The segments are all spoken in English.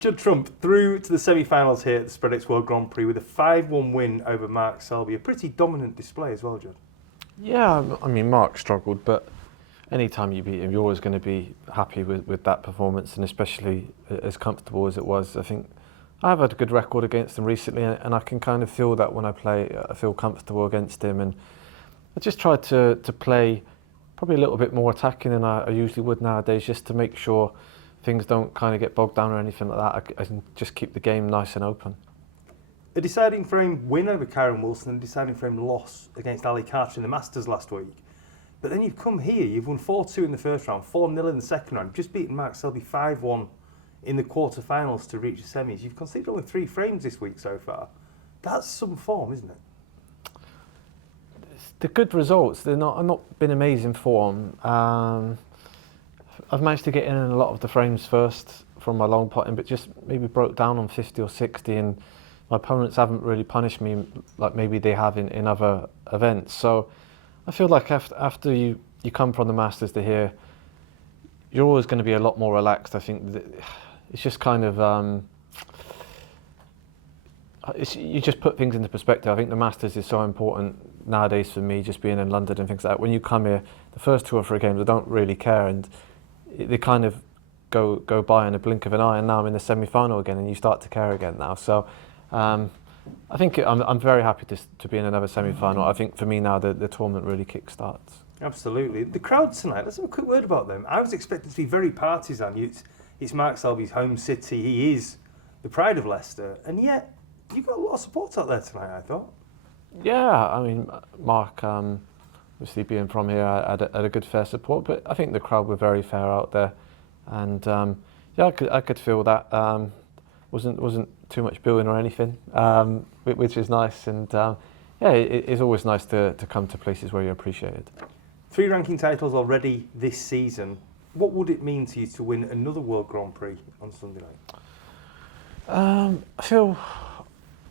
Judd Trump through to the semi-finals here at the Spreadex World Grand Prix with a 5-1 win over Mark Selby. A pretty dominant display as well, Judd. Yeah, I mean, Mark struggled, but anytime you beat him, you're always going to be happy with that performance, and especially as comfortable as it was. I think I've had a good record against him recently, and I can kind of feel that when I play. I feel comfortable against him, and I just tried to play probably a little bit more attacking than I usually would nowadays, just to make sure things don't kind of get bogged down or anything like that. I can just keep the game nice and open. A deciding frame win over Kyron Wilson and a deciding frame loss against Ali Carter in the Masters last week. But then you've come here, you've won 4-2 in the first round, 4-0 in the second round, just beaten Mark Selby 5-1 in the quarterfinals to reach the semis. You've conceded only 3 frames this week so far. That's some form, isn't it? The good results, I've not been amazing form. I've managed to get in a lot of the frames first from my long potting, but just maybe broke down on 50 or 60, and my opponents haven't really punished me like maybe they have in other events. So I feel like after you come from the Masters to here, you're always going to be a lot more relaxed. I think that it's just kind of you just put things into perspective. I think the Masters is so important nowadays for me, just being in London and things like that. When you come here, the first 2 or 3 games I don't really care, and they kind of go by in a blink of an eye, and now I'm in the semi-final again, and you start to care again now. So I think I'm very happy to be in another semi-final. I think for me now the tournament really kick-starts. Absolutely. The crowd tonight, let's have a quick word about them. I was expecting to be very partisan. It's Mark Selby's home city. He is the pride of Leicester, and yet you've got a lot of support out there tonight, I thought. Yeah, I mean, Mark, obviously being from here, I had a good fair support, but I think the crowd were very fair out there, and yeah, I could feel that. Wasn't too much booing or anything, which is nice, and yeah, it's always nice to come to places where you're appreciated. 3 ranking titles already this season. What would it mean to you to win another World Grand Prix on Sunday night? I feel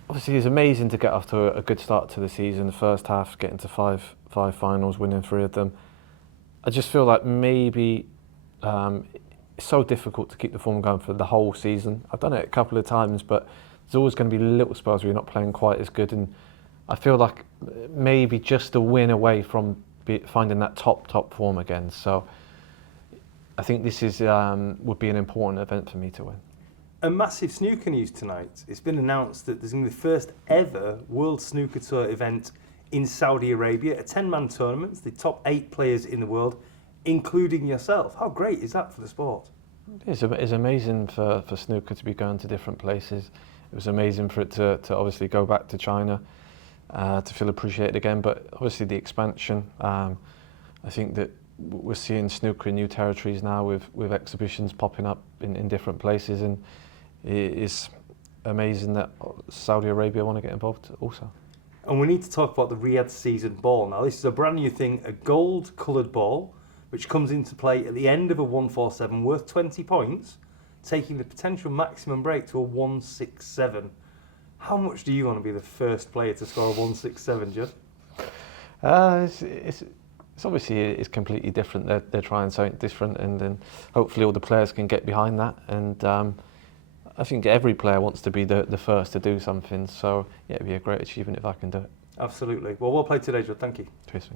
obviously it's amazing to get off to a good start to the season. The first half, getting to five finals, winning 3 of them. I just feel like maybe it's so difficult to keep the form going for the whole season. I've done it a couple of times, but there's always going to be little spells where you're not playing quite as good, and I feel like maybe just a win away from finding that top form again. So I think this is would be an important event for me to win. A massive snooker news tonight. It's been announced that there's going to be the first ever World Snooker Tour event in Saudi Arabia, a 10-man tournament, the top 8 players in the world, including yourself. How great is that for the sport? It's amazing for snooker to be going to different places. It was amazing for it to obviously go back to China, to feel appreciated again, but obviously the expansion. I think that we're seeing snooker in new territories now with exhibitions popping up in different places, and it is amazing that Saudi Arabia want to get involved also. And we need to talk about the Riyadh season ball now. This is a brand new thing, a gold coloured ball, which comes into play at the end of a 147 worth 20 points, taking the potential maximum break to a 167. How much do you want to be the first player to score a 167, Judd? It's obviously it's completely different. They're trying something different, and then hopefully all the players can get behind that. And I think every player wants to be the first to do something. So yeah, it'd be a great achievement if I can do it. Absolutely. Well played today, Judd. Thank you. Cheers.